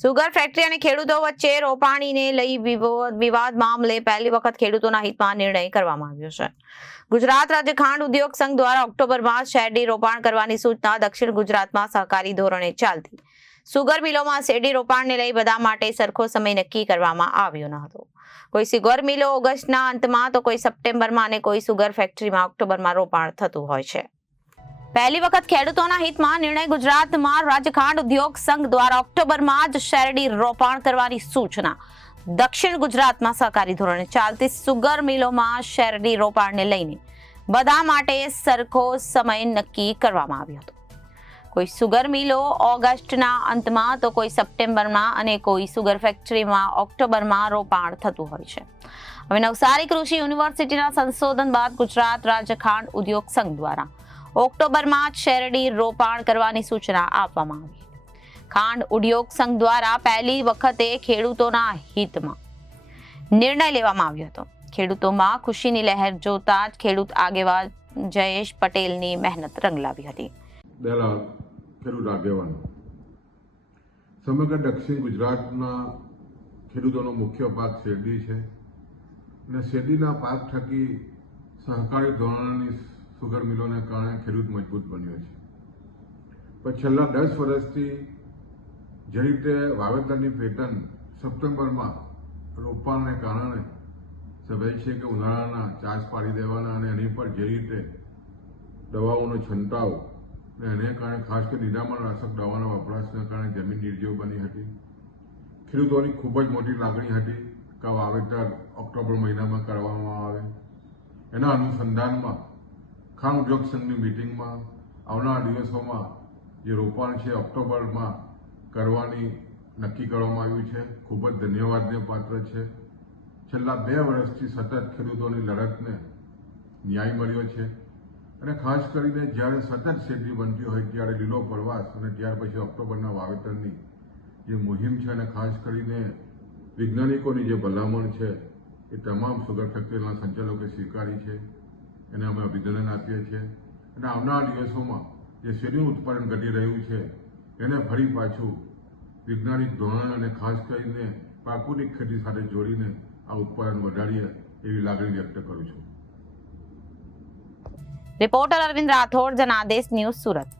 Sugar factory અને ખેડૂતો વચ્ચે રોપાણીને લઈ વિવાદ મામલે પહેલી વખત ખેડૂતોના હિતમાં નિર્ણય કરવામાં આવ્યો છે. ગુજરાત રાજ્ય ખાંડ ઉદ્યોગ સંઘ દ્વારા ઓક્ટોબરમાં શેરડી રોપાણ કરવાની સૂચના દક્ષિણ ગુજરાતમાં સહકારી ધોરણે ચાલતી સુગર મિલોમાં શેરડી રોપાણને લઈ બધા માટે સરખો સમય નક્કી કરવામાં આવ્યો ન હતો. કોઈ સુગર મિલો ઓગસ્ટના અંતમાં તો કોઈ સપ્ટેમ્બરમાં અને કોઈ સુગર ફેક્ટરીમાં ઓક્ટોબરમાં રોપાણ થતું હોય છે. પહેલી વખત ખેડૂતોના હિતમાં નિર્ણય ગુજરાતમાં રાજ્ય ખાંડ ઉદ્યોગ સંઘ દ્વારા ઓક્ટોબરમાં જ શેરડી રોપાણ કરવાની સૂચના દક્ષિણ ગુજરાતમાં સહકારી ધોરણે ચાલતી સુગર મિલોમાં શેરડી રોપાણને લઈને બધા માટે સરખો સમય નક્કી કરવામાં આવ્યો હતો. કોઈ સુગર મિલો ઓગસ્ટના અંતમાં તો કોઈ સપ્ટેમ્બરમાં અને કોઈ સુગર ફેક્ટરીમાં ઓક્ટોબરમાં રોપાણ થતું હોય છે. હવે નવસારી કૃષિ યુનિવર્સિટીના સંશોધન બાદ ગુજરાત રાજ્ય ખાંડ ઉદ્યોગ સંઘ દ્વારા ઓક્ટોબરમાં શેરડી રોપાણ કરવાની સૂચના આપવામાં આવી. ખાંડ ઉદ્યોગ સંઘ દ્વારા પહેલી વખતે ખેડૂતોના હિતમાં નિર્ણય લેવામાં આવ્યો હતો. ખેડૂતોમાં ખુશીની લહેર જોતા જ ખેડૂત આગેવાન જયેશ પટેલની મહેનત રંગ લાવી હતી. દલાલ ખેડૂત આગેવાન સમગ્ર દક્ષિણ ગુજરાતના ખેડૂતોનો મુખ્ય પાક શેરડી છે અને શેરડીના પાક થકી સહકારી ધોરણની સુગર મિલોને કારણે ખેડૂત મજબૂત બન્યો છે. પણ છેલ્લા 10 વર્ષથી જે રીતે વાવેતરની પેટર્ન સપ્ટેમ્બરમાં રોપાણને કારણે સ્વાભાવિક છે કે ઉનાળાના ચાસ પાડી દેવાના અને એની પર જે રીતે દવાઓનો છંટાવ અને એને કારણે ખાસ કરી નિદામણ નાશક દવાના વપરાશના કારણે જમીન નિર્જીવ બની હતી. ખેડૂતોની ખૂબ જ મોટી લાગણી હતી કે વાવેતર ઓક્ટોબર મહિનામાં કરવામાં આવે. એના અનુસંધાનમાં ખાંડ ઉદ્યોગ સંઘની મિટિંગમાં આવનારા દિવસોમાં જે રોપાણ છે ઓક્ટોબરમાં કરવાની નક્કી કરવામાં આવ્યું છે. ખૂબ જ ધન્યવાદને પાત્ર છે. છેલ્લા 2 વર્ષથી સતત ખેડૂતોની લડતને ન્યાય મળ્યો છે અને ખાસ કરીને જ્યારે સતત શેરડી બનતી હોય ત્યારે લીલો પ્રવાસ અને ત્યાર પછી ઓક્ટોબરના વાવેતરની જે મુહિમ છે અને ખાસ કરીને વૈજ્ઞાનિકોની જે ભલામણ છે એ તમામ સુગર ફેક્ટરીના સંચાલકોએ સ્વીકારી છે. એને અમે અભિનંદન આપીએ છીએ અને આવનારા દિવસોમાં જે શેરડીનું ઉત્પાદન ઘટી રહ્યું છે એને ફરી પાછું વૈજ્ઞાનિક ધોરણ અને ખાસ કરીને પ્રાકૃતિક ખેતી સાથે જોડીને આ ઉત્પાદન વધારીએ એવી લાગણી વ્યક્ત કરું છું. Reporter Arvind Rathod, Janadesh News, Surat.